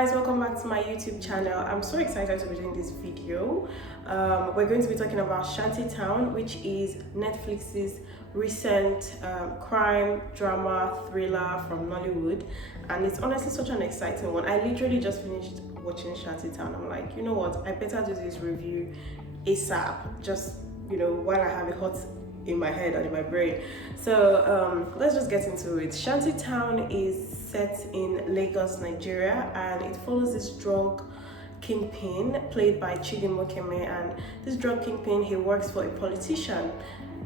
guys, welcome back to my YouTube channel. I'm so excited to be doing this video. We're going to be talking about Shanty Town, which is Netflix's recent crime drama thriller from Nollywood, and it's honestly such an exciting one. I literally just finished watching Shanty Town. I'm like, you know what, I better do this review ASAP, just while I have it hot in my head and in my brain. So let's just get into it. Shanty Town is set in Lagos, Nigeria, and it follows this drug kingpin played by Chidimokeme. And this drug kingpin, he works for a politician,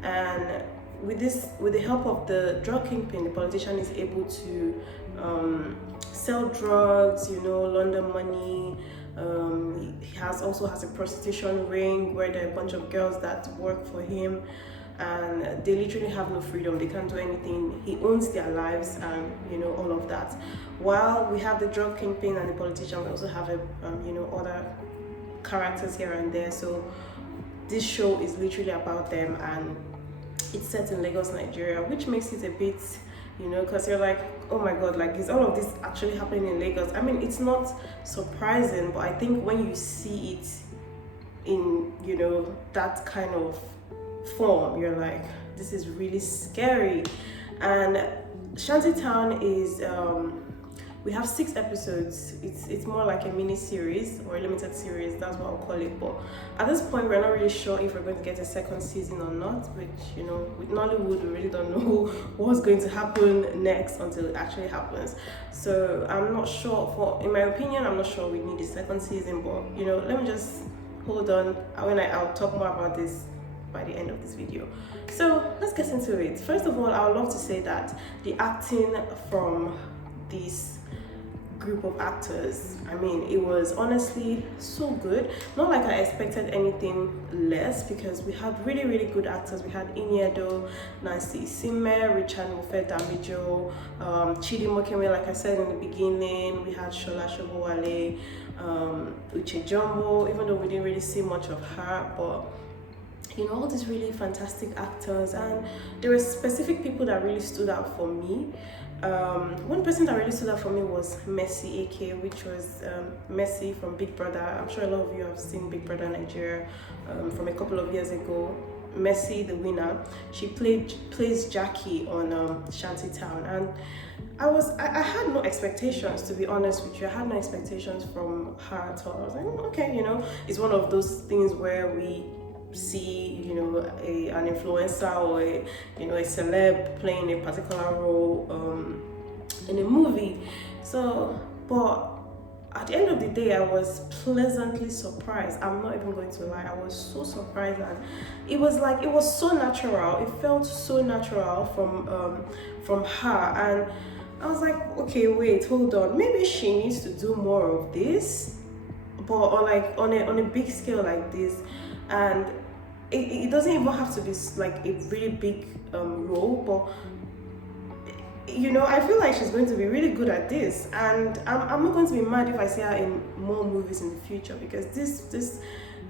and with the help of the drug kingpin, the politician is able to sell drugs, launder money. He also has a prostitution ring where there are a bunch of girls that work for him, and they literally have no freedom. They can't do anything. He owns their lives and all of that. While we have the drug kingpin and the politician, we also have other characters here and there. So this show is literally about them, and it's set in Lagos, Nigeria, which makes it a bit because you're like, oh my god, like, is all of this actually happening in Lagos? I mean, it's not surprising, but I think when you see it in that kind of form, you're like, this is really scary. And Shanty Town is we have 6 episodes. It's more like a mini series or a limited series, that's what I'll call it. But at this point, we're not really sure if we're going to get a second season or not, which with Nollywood, we really don't know what's going to happen next until it actually happens. So I'm not sure. In my opinion, I'm not sure we need a second season, but let me just hold on. I'll talk more about this by the end of this video. So let's get into it. First of all, I would love to say that the acting from this group of actors, I mean, it was honestly so good. Not like I expected anything less, because we had really, really good actors. We had Iniedo, Nancy Isime, Richard Mofe-Damijo, Chidi Mokeme, like I said in the beginning. We had Shola Shobowale, Uche Jumbo, even though we didn't really see much of her, but all these really fantastic actors. And there were specific people that really stood out for me. One person that really stood out for me was Messi AK, which was Messi from Big Brother. I'm sure a lot of you have seen Big Brother Nigeria from a couple of years ago. Messi, the winner, she plays Jackie on Shanty Town, and I had no expectations, to be honest with you. I had no expectations from her at all. I was like, okay, it's one of those things where we see an influencer or a celeb playing a particular role in a movie. So, but at the end of the day, I was pleasantly surprised. I'm not even going to lie, I was so surprised, and it was so natural. It felt so natural from her, and I was like, okay, wait, hold on, maybe she needs to do more of this, but on a big scale like this. And it doesn't even have to be like a really big role, but I feel like she's going to be really good at this, and I'm not going to be mad if I see her in more movies in the future, because this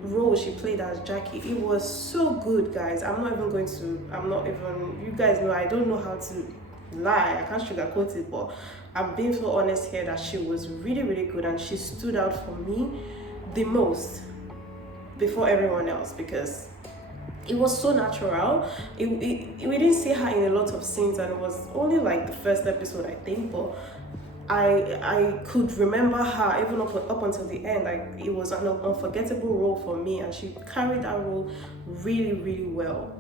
role she played as Jackie, it was so good, guys. You guys know I don't know how to lie, I can't sugarcoat it, but I'm being so honest here that she was really, really good, and she stood out for me the most before everyone else, because it was so natural. We didn't see her in a lot of scenes, and it was only like the first episode, I think, but I could remember her even up until the end. Like, it was an unforgettable role for me, and she carried that role really, really well.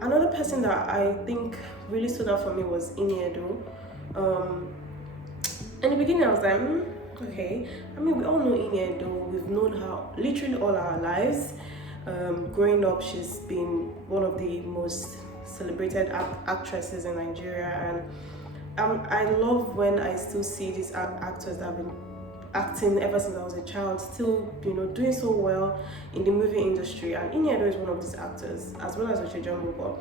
Another person that I think really stood out for me was Iniedo. In the beginning, I was like, okay. I mean, we all know Iniedo. We've known her literally all our lives. Growing up, she's been one of the most celebrated actresses in Nigeria, and I love when I still see these actors that have been acting ever since I was a child, still doing so well in the movie industry. And Iniedo is one of these actors, as well as Uche Jumbo, but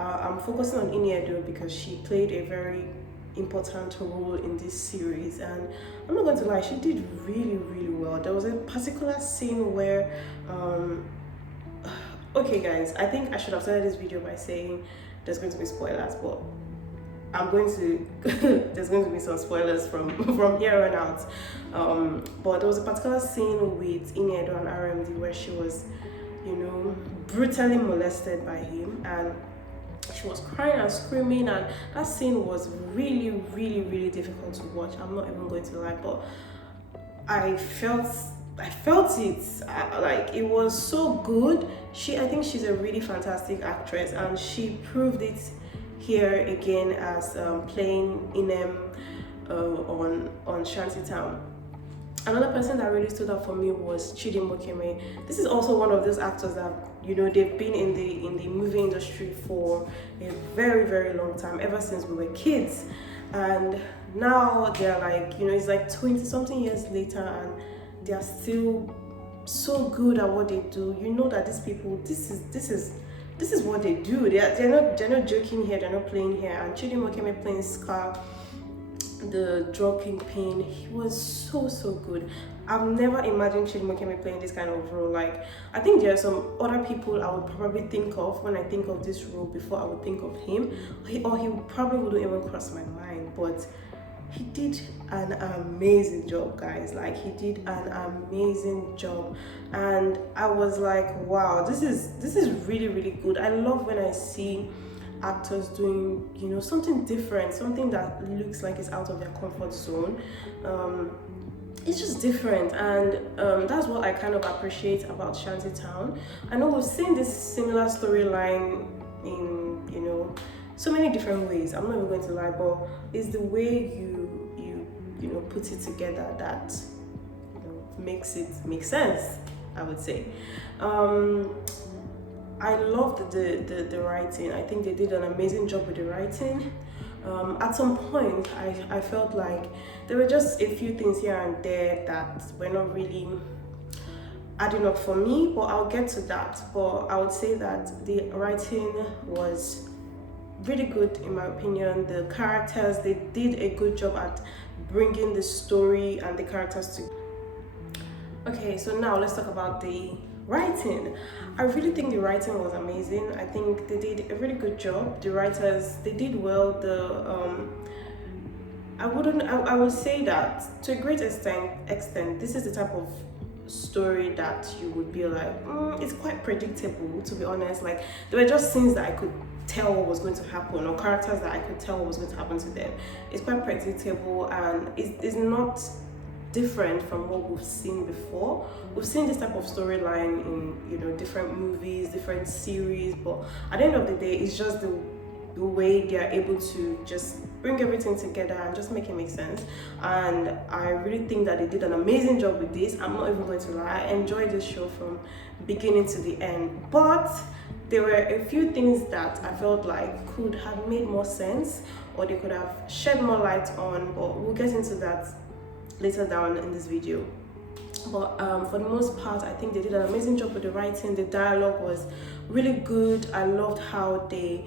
I'm focusing on Iniedo because she played a very important role in this series, and I'm not going to lie, she did really, really well. There was a particular scene where okay guys, I think I should have started this video by saying there's going to be spoilers, but I'm going to there's going to be some spoilers from here on out. But there was a particular scene with Iniedo and RMD where she was, you know, brutally molested by him, and she was crying and screaming, and that scene was really, really, really difficult to watch. I'm not even going to lie, but I felt it. Like, it was so good. I think she's a really fantastic actress, and she proved it here again as playing Inem on Shanty Town. Another person that really stood out for me was Chidimokeme. This is also one of those actors that, you know, they've been in the movie industry for a very, very long time, ever since we were kids, and now they're like, you know, it's like 20 something years later, and they're still so good at what they do. You know that these people, this is what they do. They're not joking here, they're not playing here. And Chidimokeme playing Scar, the drug kingpin, he was so good. I've never imagined Chidimokeme playing this kind of role. Like, I think there are some other people I would probably think of when I think of this role before I would think of him, or he probably wouldn't even cross my mind. But he did an amazing job, guys. Like, he did an amazing job, and I was like, wow, this is really, really good. I love when I see actors doing, you know, something different, something that looks like it's out of their comfort zone. It's just different, and that's what I kind of appreciate about Shanty Town. I know we've seen this similar storyline in, you know, so many different ways. I'm not even going to lie, but it's the way you know, put it together that, you know, makes it make sense, I would say. I loved the writing. I think they did an amazing job with the writing. At some point, I felt like there were just a few things here and there that were not really adding up for me, but I'll get to that. But I would say that the writing was really good, in my opinion. The characters, they did a good job at bringing the story and the characters together. Okay, so now let's talk about the writing. I really think the writing was amazing. I think they did a really good job. The writers, they did well. I would say that to a great extent, this is the type of story that you would be like, it's quite predictable, to be honest. Like, there were just scenes that I could tell what was going to happen, or characters that I could tell what was going to happen to them. It's quite predictable, and it's not different from what we've seen before. We've seen this type of storyline in, you know, different movies, different series, but at the end of the day, it's just the way they are able to just bring everything together and just make it make sense. And I really think that they did an amazing job with this. I'm not even going to lie, I enjoyed this show from beginning to the end, but there were a few things that I felt like could have made more sense, or they could have shed more light on, but we'll get into that later down in this video. But for the most part, I think they did an amazing job with the writing. The dialogue was really good. I loved how they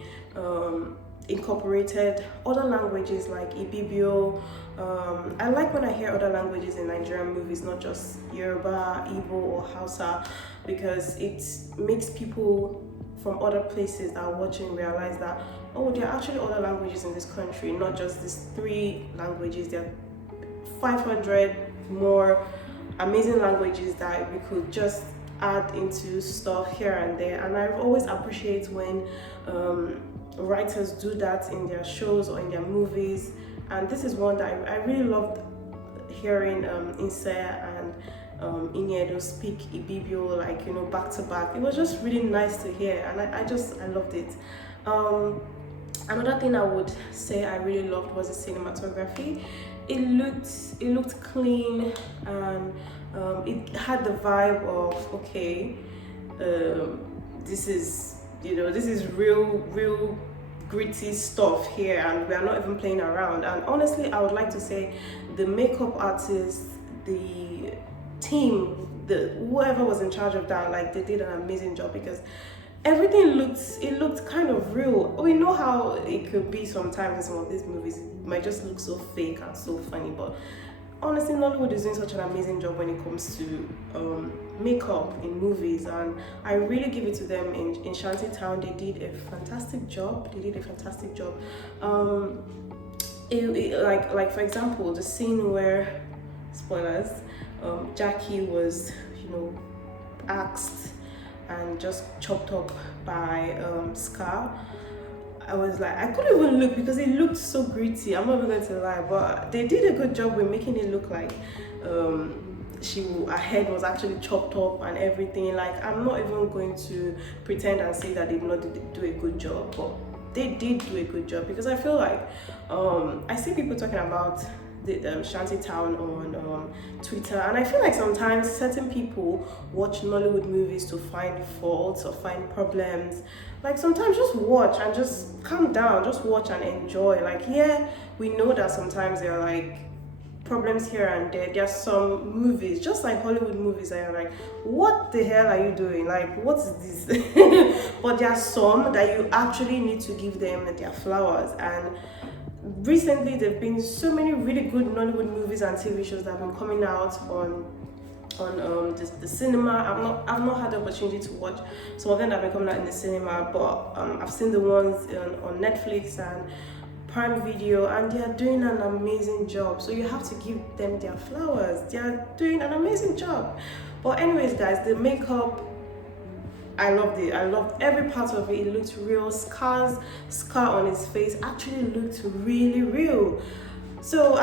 incorporated other languages like Ibibio. I like when I hear other languages in Nigerian movies, not just Yoruba, Igbo, or Hausa, because it makes people from other places that are watching realize that, oh, there are actually other languages in this country, not just these 3 languages. There are 500 more amazing languages that we could just add into stuff here and there. And I always appreciate when writers do that in their shows or in their movies, and this is one that I really loved hearing Inse and Iniedo speak Ibibio, like, you know, back to back. It was just really nice to hear, and I loved it. Another thing I would say I really loved was the cinematography. It looked clean, and it had the vibe of, okay, this is, you know, this is real gritty stuff here, and we are not even playing around. And honestly, I would like to say the makeup artist, the team, whoever was in charge of that, like, they did an amazing job, because everything looked kind of real. We know how it could be sometimes in some of these movies. It might just look so fake and so funny, but honestly, Nollywood is doing such an amazing job when it comes to makeup in movies, and I really give it to them. In Shanty Town, they did a fantastic job. Like for example, the scene where, spoilers, Jackie was, axed and just chopped up by Scar. I was like, I couldn't even look because it looked so gritty. I'm not even going to lie, but they did a good job with making it look like her head was actually chopped up and everything. Like, I'm not even going to pretend and say that they did not do a good job, but they did do a good job, because I feel like I see people talking about the Shanty Town on Twitter, and I feel like sometimes certain people watch Nollywood movies to find faults or find problems. Like, sometimes just watch and just calm down, just watch and enjoy. Like, yeah, we know that sometimes there are like problems here and there. There are some movies, just like Hollywood movies, that are like, what the hell are you doing? Like, what is this? But there are some that you actually need to give them their flowers. And recently there have been so many really good Nollywood movies and TV shows that have been coming out on the cinema. I've not had the opportunity to watch some of them that have been coming out in the cinema, but I've seen the ones on Netflix and Prime Video, and they are doing an amazing job. So you have to give them their flowers. They are doing an amazing job. But anyways, guys, the makeup, I loved it. I loved every part of it. It looked real. Scar on his face actually looked really real. So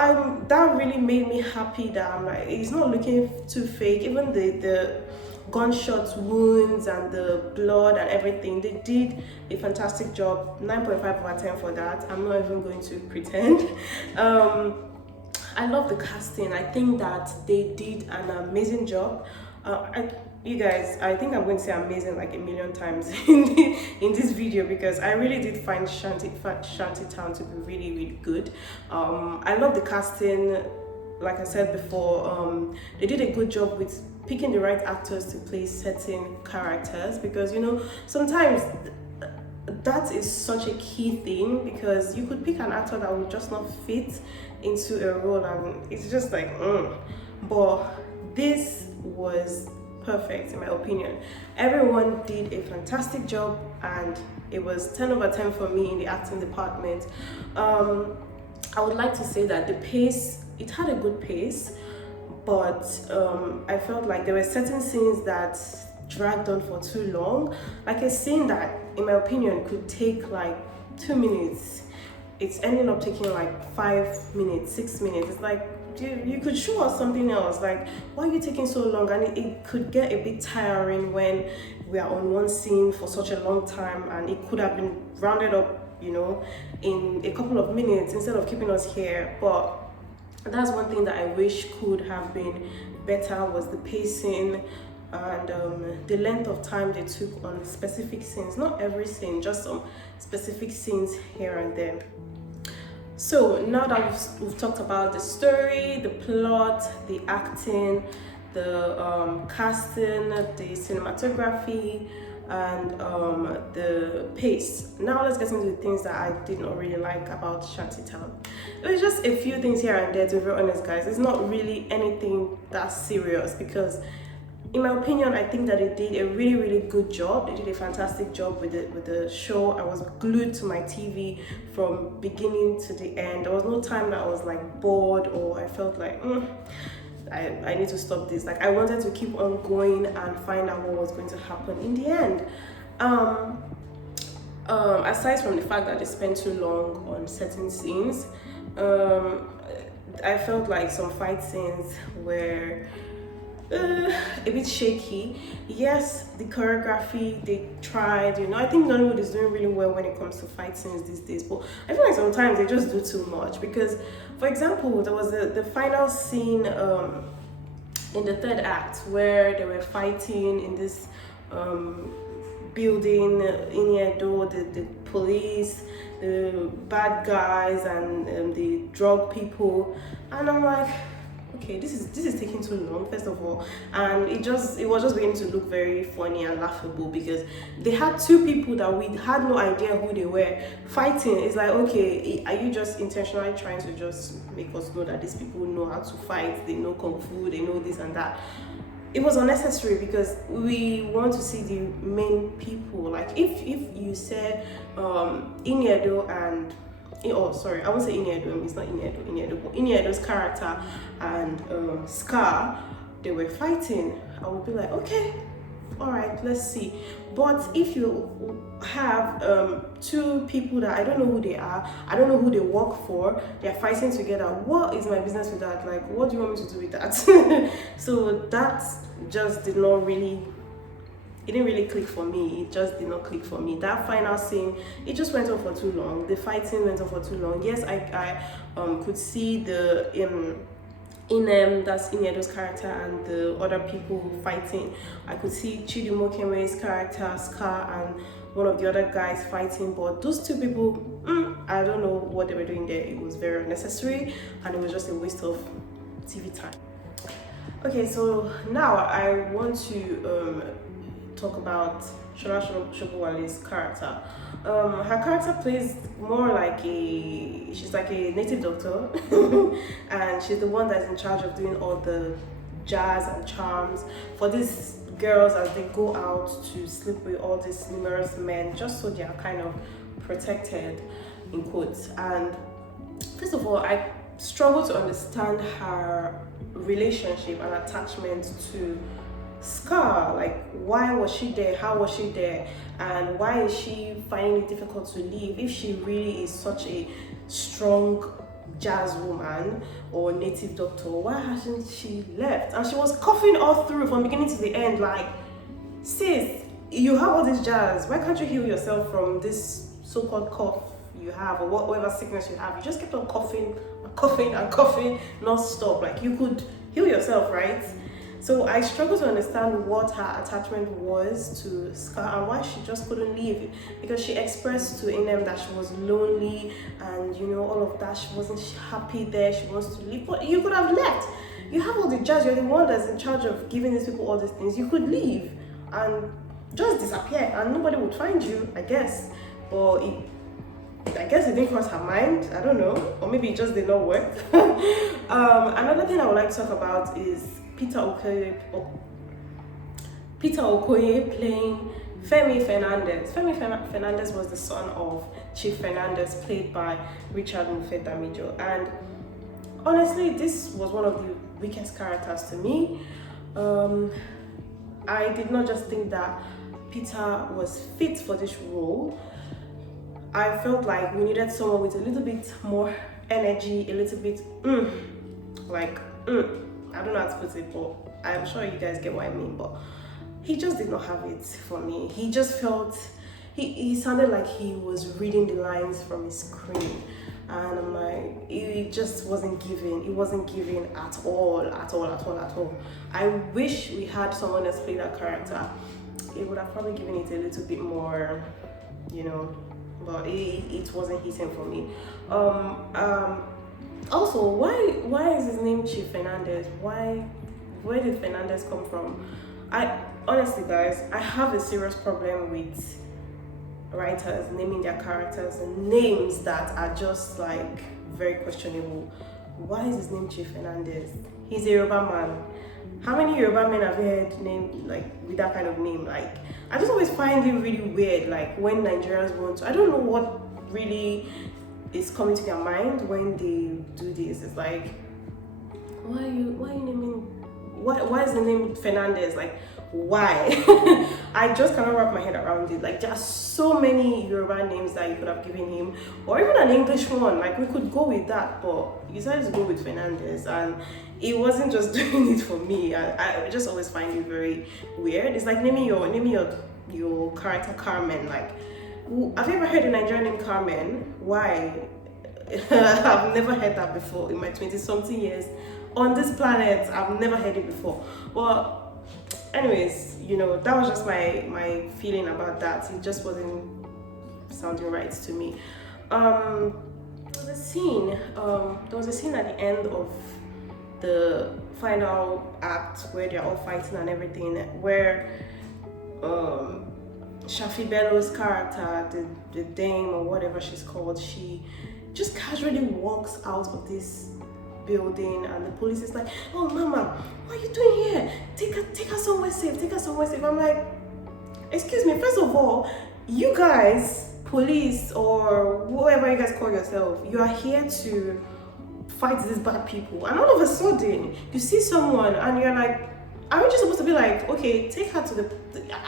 that really made me happy that I'm like, it's not looking too fake. Even the gunshot wounds and the blood and everything, they did a fantastic job. 9.5 out of 10 for that. I'm not even going to pretend. I love the casting. I think that they did an amazing job. You guys, I think I'm going to say amazing like a million times in this video, because I really did find Shanty Town to be really good. I love the casting. Like I said before, they did a good job with picking the right actors to play certain characters, because sometimes that is such a key thing, because you could pick an actor that would just not fit into a role, and it's just like but this was perfect in my opinion. Everyone did a fantastic job, and it was 10 over 10 for me in the acting department. I would like to say that the pace, it had a good pace, but I felt like there were certain scenes that dragged on for too long. Like a scene that, in my opinion, could take like 2 minutes, it's ending up taking like 5 minutes, 6 minutes. It's like, you could show us something else. Like, why are you taking so long? And it could get a bit tiring when we are on one scene for such a long time, and it could have been rounded up, in a couple of minutes instead of keeping us here. But that's one thing that I wish could have been better, was the pacing and the length of time they took on specific scenes. Not every scene, just some specific scenes here and there. So now that we've talked about the story, the plot, the acting, the casting, the cinematography, and the pace, now let's get into the things that I did not really like about Shanty Town. It was just a few things here and there, to be very honest, guys. It's not really anything that serious, because in my opinion, I think that they did a really good job. They did a fantastic job with the show. I was glued to my TV from beginning to the end. There was no time that I was like bored, or I felt like I need to stop this. Like, I wanted to keep on going and find out what was going to happen in the end. Aside from the fact that they spent too long on certain scenes, I felt like some fight scenes were a bit shaky. Yes, the choreography, they tried, I think Nollywood is doing really well when it comes to fight scenes these days, but I feel like sometimes they just do too much. Because, for example, there was the final scene in the third act where they were fighting in this building in Edo, the police, the bad guys, and the drug people, and I'm like, okay, this is taking too long, first of all, and it was just beginning to look very funny and laughable because they had two people that we had no idea who they were fighting. It's like, okay, are you just intentionally trying to just make us know that these people know how to fight, they know kung fu, they know this and that? It was unnecessary because we want to see the main people. Like if you said Iniedo and I won't say Iniedo, it's not Iniedo, but Iniedo's character and Scar, they were fighting, I would be like, okay, all right, let's see. But if you have two people that I don't know who they are, I don't know who they work for, they're fighting together, what is my business with that? Like, what do you want me to do with that? So that just did not really, it didn't really click for me. It just did not click for me. That final scene, it just went on for too long. The fighting went on for too long. Yes, I could see the that's Iniedo's character and the other people fighting. I could see Chidumokeme's character, Scar, and one of the other guys fighting, but those two people, I don't know what they were doing there. It was very unnecessary and it was just a waste of TV time. Okay, so now I want to talk about Shola Shobowale's character. Her character plays more like she's like a native doctor and she's the one that's in charge of doing all the jazz and charms for these girls as they go out to sleep with all these numerous men, just so they are kind of protected, in quotes. And first of all, I struggle to understand her relationship and attachment to Scar. Like, why was she there? How was she there? And why is she finding it difficult to leave if she really is such a strong jazz woman or native doctor? Why hasn't she left? And she was coughing all through from beginning to the end, like, sis, you have all this jazz, why can't you heal yourself from this so-called cough you have, or whatever sickness you have? You just kept on coughing and coughing and coughing non-stop. Like, you could heal yourself, right? So I struggle to understand what her attachment was to Scar and why she just couldn't leave, because she expressed to Inem that she was lonely and, you know, all of that. She wasn't happy there, she wants to leave, but you could have left. You have all the jazz, you're the one that's in charge of giving these people all these things. You could leave and just disappear and nobody would find you, I guess. But I guess it didn't cross her mind, I don't know, or maybe it just did not work. Another thing I would like to talk about is Peter Okoye playing Femi Fernandez. Femi Fernandez was the son of Chief Fernandez, played by Richard Mufedamijo. And honestly, this was one of the weakest characters to me. I did not just think that Peter was fit for this role. I felt like we needed someone with a little bit more energy, a little bit I don't know how to put it, but I'm sure you guys get what I mean. But he just did not have it for me. He just felt, he sounded like he was reading the lines from his screen. And I'm like, it just wasn't giving. It wasn't giving at all. I wish we had someone else play that character. It would have probably given it a little bit more, you know, but it wasn't hitting for me. Also, why is his name Chief Fernandez? Where did Fernandez come from? Honestly, guys, I have a serious problem with writers naming their characters names that are just like very questionable. Why is his name Chief Fernandez? He's a Yoruba man. How many Yoruba men have you heard named like with that kind of name? Like, I just always find it really weird, like when Nigerians want to, I don't know what really is coming to their mind when they do this. It's like, why are you naming, why is the name Fernandez? Like, why? I just cannot wrap my head around it. Like, there are so many Yoruba names that you could have given him, or even an English one. Like, we could go with that, but you decided to go with Fernandez, and it wasn't just doing it for me. I just always find it very weird. It's like naming your character Carmen. Like, have you ever heard a Nigerian named Carmen? Why? I've never heard that before in my 20-something years on this planet. I've never heard it before. Well, anyways, you know, that was just my feeling about that. It just wasn't sounding right to me. There was a scene at the end of the final act where they're all fighting and everything, where Shafi Bello's character, the dame or whatever she's called, she just casually walks out of this building, and the police is like, "Oh mama, what are you doing here? Take her somewhere safe, take her somewhere safe." I'm like, excuse me, first of all, you guys, police or whoever you guys call yourself, you are here to fight these bad people, and all of a sudden you see someone and you're like, aren't you supposed to be like, okay, take her to the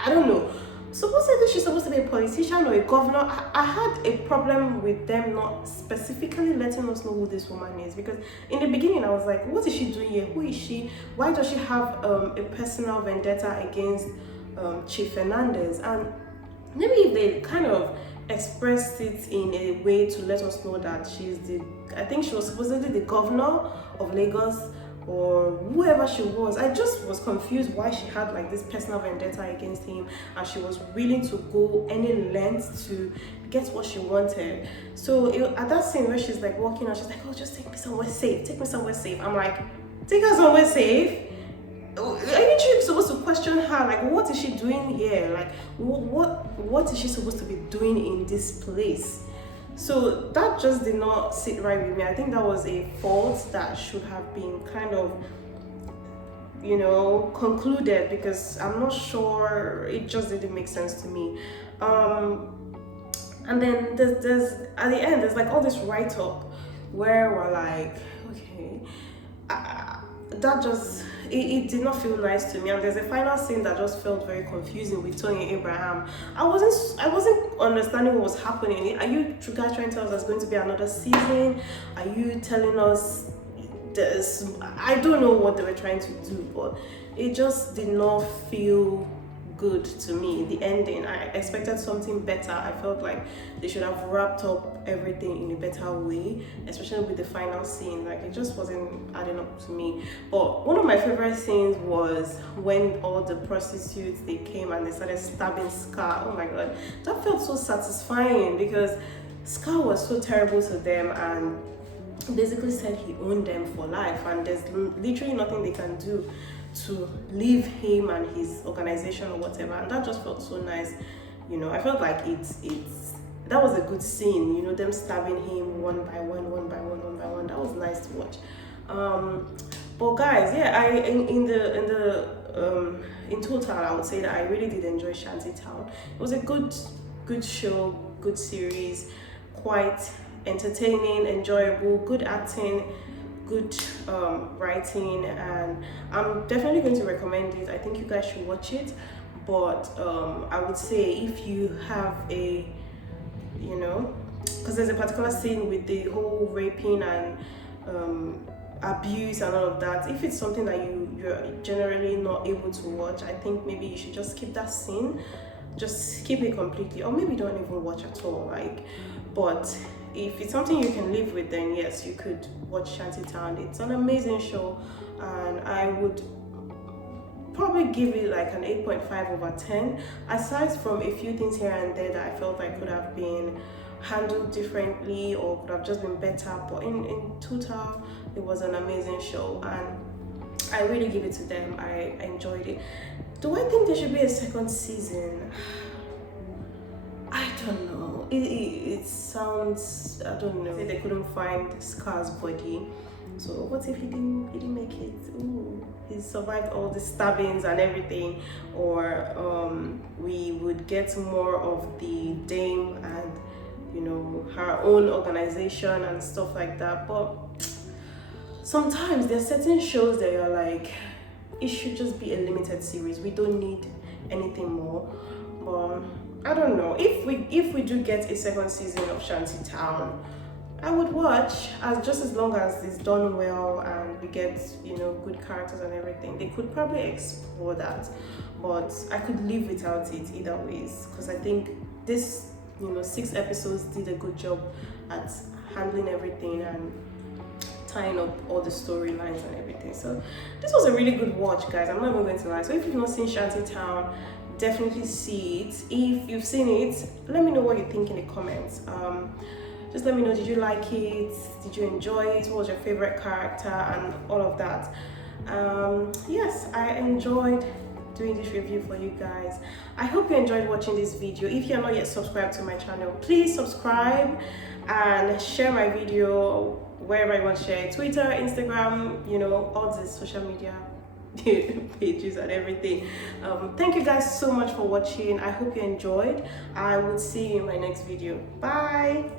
I don't know, supposedly she's supposed to be a politician or a governor. I had a problem with them not specifically letting us know who this woman is, because in the beginning I was like, what is she doing here? Who is she? Why does she have a personal vendetta against Chief Fernandez? And maybe if they kind of expressed it in a way to let us know that she's I think she was supposedly the governor of Lagos or whoever she was. I just was confused why she had like this personal vendetta against him, and she was willing to go any length to get what she wanted. So at that scene where she's like walking out, she's like, "Oh, just take me somewhere safe, take me somewhere safe." I'm like, take her somewhere safe? Are you supposed to question her? Like, what is she doing here? Like, what is she supposed to be doing in this place? So that just did not sit right with me. I think that was a fault that should have been kind of, concluded, because I'm not sure, it just didn't make sense to me. And then there's at the end, there's like all this write-up where we're like, okay, that just, it did not feel nice to me. And there's a final scene that just felt very confusing with Tony Abraham. I wasn't understanding what was happening. Are you guys trying to tell us there's going to be another season? Are you telling us this? I don't know what they were trying to do, but it just did not feel good to me. The ending, I expected something better. I felt like they should have wrapped up everything in a better way, especially with the final scene. Like, it just wasn't adding up to me. But one of my favorite scenes was when all the prostitutes, they came and they started stabbing Scar. Oh my god, that felt so satisfying, because Scar was so terrible to them and basically said he owned them for life, and there's literally nothing they can do to leave him and his organization or whatever. And that just felt so nice. I felt like that was a good scene, them stabbing him one by one. That was nice to watch. But guys, yeah, in total, I would say that I really did enjoy Shanty Town. It was a good show, good series, quite entertaining, enjoyable, good acting, good writing, and I'm definitely going to recommend it. I think you guys should watch it. But I would say, if you have a, because there's a particular scene with the whole raping and abuse and all of that, if it's something that you're generally not able to watch, I think maybe you should just skip that scene, just skip it completely, or maybe don't even watch at all. But if it's something you can live with, then yes, you could watch Shanty Town. It's an amazing show, and I would probably give it like an 8.5 over 10, aside from a few things here and there that I felt like could have been handled differently or could have just been better. But in total, it was an amazing show, and I really give it to them. I enjoyed it. Do I think there should be a second season? I don't know. It sounds, I don't know. They couldn't find Scar's body. So what if he didn't make it? Ooh, he survived all the stabbings and everything. Or we would get more of the dame and her own organization and stuff like that. But sometimes there's certain shows that you're like, it should just be a limited series. We don't need anything more. I don't know, if we do get a second season of Shanty Town, I would watch, just as long as it's done well and we get good characters and everything. They could probably explore that, but I could live without it either ways, because I think this 6 episodes did a good job at handling everything and tying up all the storylines and everything. So this was a really good watch, guys. I'm not even going to lie. So if you've not seen Shanty Town, definitely see it. If you've seen it, let me know what you think in the comments. Just let me know, did you like it, did you enjoy it, what was your favorite character, and all of that. Yes, I enjoyed doing this review for you guys. I hope you enjoyed watching this video. If you're not yet subscribed to my channel, please subscribe and share my video wherever you want to share, Twitter, Instagram, you know, all the social media pages and everything. Thank you guys so much for watching. I hope you enjoyed. I will see you in my next video. Bye.